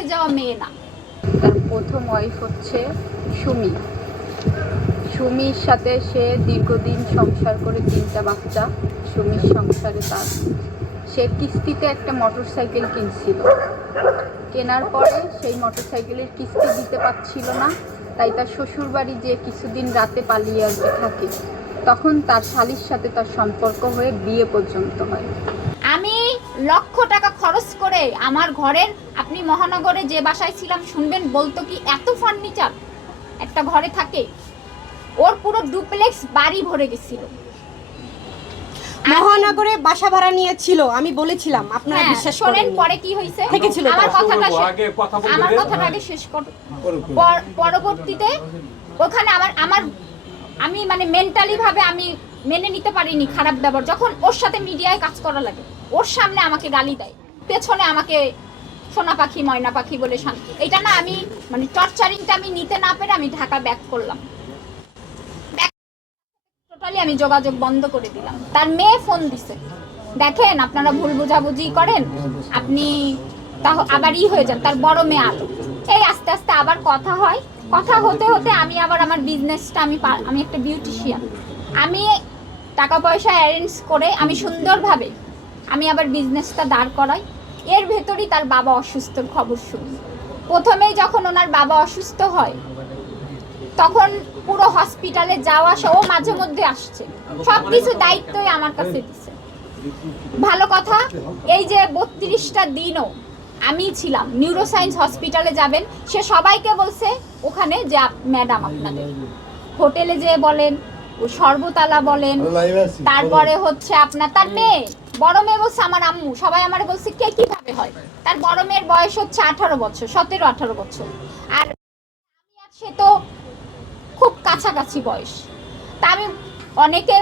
বিদেশে যাওয়া মেয়ে না। তার প্রথম ওয়াইফ হচ্ছে সুমি। সুমির সাথে সে দীর্ঘদিন সংসার করে তিনটা বাচ্চা, সুমির সংসারে তার। সে কিস্তিতে একটা মোটর সাইকেল কিনছিল। কেনার পরে সেই মোটর সাইকেলের কিস্তি দিতে পারছিল না, তাই তার শ্বশুরবাড়ি যে কিছুদিন রাতে পালিয়ে আসবে থাকে। তখন তার শালির সাথে তার সম্পর্ক হয়ে বিয়ে পর্যন্ত হয়। লক্ষ টাকা খরচ করে আমার ঘরের আপনি মহানগরে যে বাসায় ছিলাম শুনবেন বলতো কি এত ফার্নিচার একটা ঘরে থাকে। ওর পুরো ডুপ্লেক্স বাড়ি ভরে গেছিল। মহানগরে বাসা ভাড়া নিয়েছিল আমি বলেছিলাম আপনারা হ্যাঁ, বিশ্বাস শোনেন করেন পরে কি হয়েছে? থেকেছিল। আমার কথাটা বলব, শে- আগে কথা বলতে আমার। কথাটা আগে শেষ কর পরবর্তীতে ওখানে আমার আমার আমি মানে মেন্টালি ভাবে আমি মেনে নিতে পারিনি খারাপ ব্যবহার। যখন ওর সাথে মিডিয়ায় কাজ করা লাগে। ওর সামনে আমাকে গালি দেয়। পেছনে আমাকে সোনা পাখি, ময়না পাখি বলে শান্তি। এটা না আমি মানে টর্চারিংটা আমি নিতে না পেরে আমি ঢাকা ব্যাক করলাম। টোটালি আমি যোগাযোগ বন্ধ করে দিলাম। তার মেয়ে ফোন দিছে। দেখেন আপনারা ভুল বোঝাবুঝি করেন। আপনি তা আবার ই হয়ে যান, তার বড় মেয়ে আলো। এই আস্তে আস্তে আবার কথা হয়। কথা হতে হতে আমি আবার আমার বিজনেসটা আমি আমি একটা বিউটিশিয়ান আমি টাকা পয়সা অ্যারেঞ্জ করে আমি সুন্দরভাবে আমি আবার বিজনেসটা দাঁড় করাই। এর ভেতরই তার বাবা অসুস্থর খবর শুনি। প্রথমেই যখন ওনার বাবা অসুস্থ হয় তখন পুরো হসপিটালে যাওয়া আসা ও মাঝে মধ্যে আসছে। সব কিছু দায়িত্বই আমার কাছে দিছে। ভালো কথা এই যে বত্রিশটা দিনও আমি ছিলাম নিউরোসায়েন্স হসপিটালে যাবেন সে সবাইকে বলছে ওখানে যে ম্যাডাম আপনাদের। হোটেলে যে বলেন সর্বতালা বলেন তারপরে হচ্ছে আপনার তার মেয়ে। বড় মেয়ে বলছে আমার আম্মু, সবাই আমার বলছে, কে কীভাবে হয়? তার বড় মেয়ের বয়স হচ্ছে আঠারো বছর, সতেরো, আঠারো বছর। আর আমি আর সে তো খুব কাছাকাছি বয়স। তা আমি অনেকে,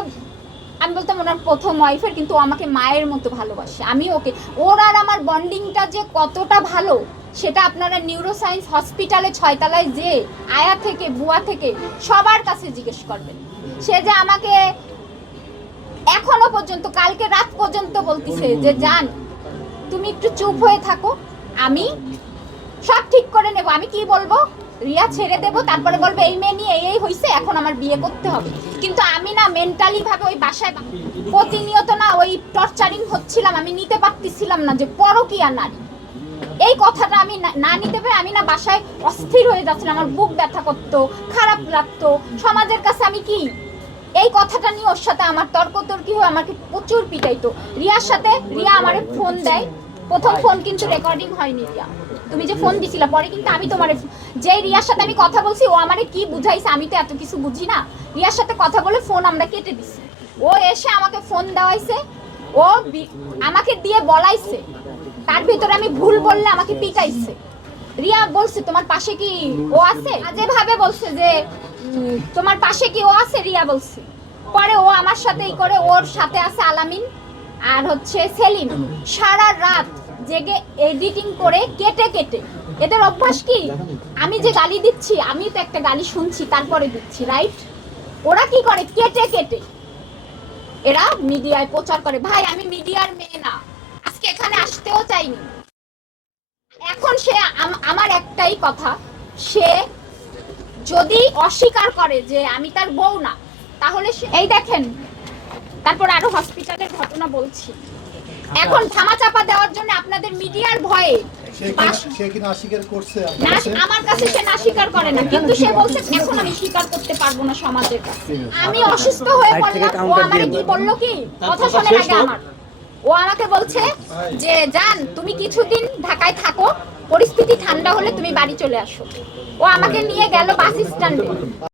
আমি বলতাম ওনার প্রথম ওয়াইফের কিন্তু আমাকে মায়ের মতো ভালোবাসে। আমি ওকে, ওর আর আমার বন্ডিংটা যে কতটা ভালো, সেটা আপনারা নিউরোসায়েন্স হসপিটালে ছয়তলায় যে আয়া থেকে, বুয়া থেকে সবার কাছে জিজ্ঞেস করবেন। সে যে আমাকে এখনও পর্যন্ত, কালকে রাত পর্যন্ত বলতিছে যে, জান, তুমি একটু চুপ হয়ে থাকো, আমি সব ঠিক করে নেব। আমি কি বলব? রিয়া ছেড়ে দেব, তারপরে বলবে, এই মেয়ে নিয়ে এই হইছে, এখন আমার বিয়ে করতে হবে। কিন্তু আমি না মেন্টালি ভাবে ওই বাসায় প্রতিনিয়ত না ওই টর্চারিং হচ্ছিলাম, আমি নিতে পারতেছিলাম না যে পরকীয়া নারী। এই কথাটা আমি না নিতে পেরে আমি না বাসায় অস্থির হয়ে যাচ্ছিলাম, আমার বুক ব্যথা করতো, খারাপ লাগতো। সমাজের কাছে আমি কি এই কথাটা নিয়ে ওর সাথে আমার তর্কতর্কি হয়ে আমাকে প্রচুর পিটাইতো। রিয়ার সাথে রিয়া আমারে ফোন দেয়। প্রথম ফোন কিন্তু রেকর্ডিং হয়নি রিয়া। তুমি যে ফোন দিছিলা পরে কিন্তু আমি তোমার যে রিয়ার সাথে আমি কথা বলছি ও আমারে কি বুঝাইছে আমি তো এত কিছু বুঝি না। রিয়ার সাথে কথা বলে ফোন আমরা কেটে দিছি। ও এসে আমাকে ফোন দেওয়াইছে। ও আমাকে দিয়ে বলাইছে। তার ভিতরে আমি ভুল বললে আমাকে পিটাইছে। রিয়া বলছে তোমার পাশে কি ও আছে? আজে ভাবে বলছে যে তোমার পাশে কি ও আছে? রিয়া বলছে। পরে ও আমার সাথেই করে, ওর সাথে আছে আলামিন আর হচ্ছে সেলিম। সারা রাত জেগে এডিটিং করে কেটে কেটে। এদের অভ্যাস কি? আমি যে গালি দিচ্ছি, আমি তো একটা গালি শুনছি, তারপরে দিচ্ছি রাইট ওরা কি করে? কেটে কেটে। এরা মিডিয়ায় প্রচার করে। ভাই, আমি মিডিয়ার মেয়ে না। আজকে এখানে আসতেও চাইনি। এখন সে আম- আমার একটাই কথা, সে যদি অস্বীকার করে যে আমি তার বউ না তাহলে এই দেখেন তারপর আরও হসপিটালের ঘটনা বলছি। এখন থামা চাপা দেওয়ার জন্য আপনাদের মিডিয়ার ভয়ে সে কি বাস- সে কি না স্বীকার করছে না আপনার কাছে? আমার কাছে সে না স্বীকার করে না কিন্তু সে বলছে এখন আমি স্বীকার করতে পারব না সমাজের আমি অসুস্থ হয়ে পড়লাম। ও আমাকে কি বলল কি? কথা শোনেন আগে আমার। ও আমাকে বলছে যে, জান, তুমি কিছুদিন ঢাকায় থাকো, পরিস্থিতি ঠান্ডা হলে তুমি বাড়ি চলে আসো। ও আমাকে নিয়ে গেল বাস স্ট্যান্ডে।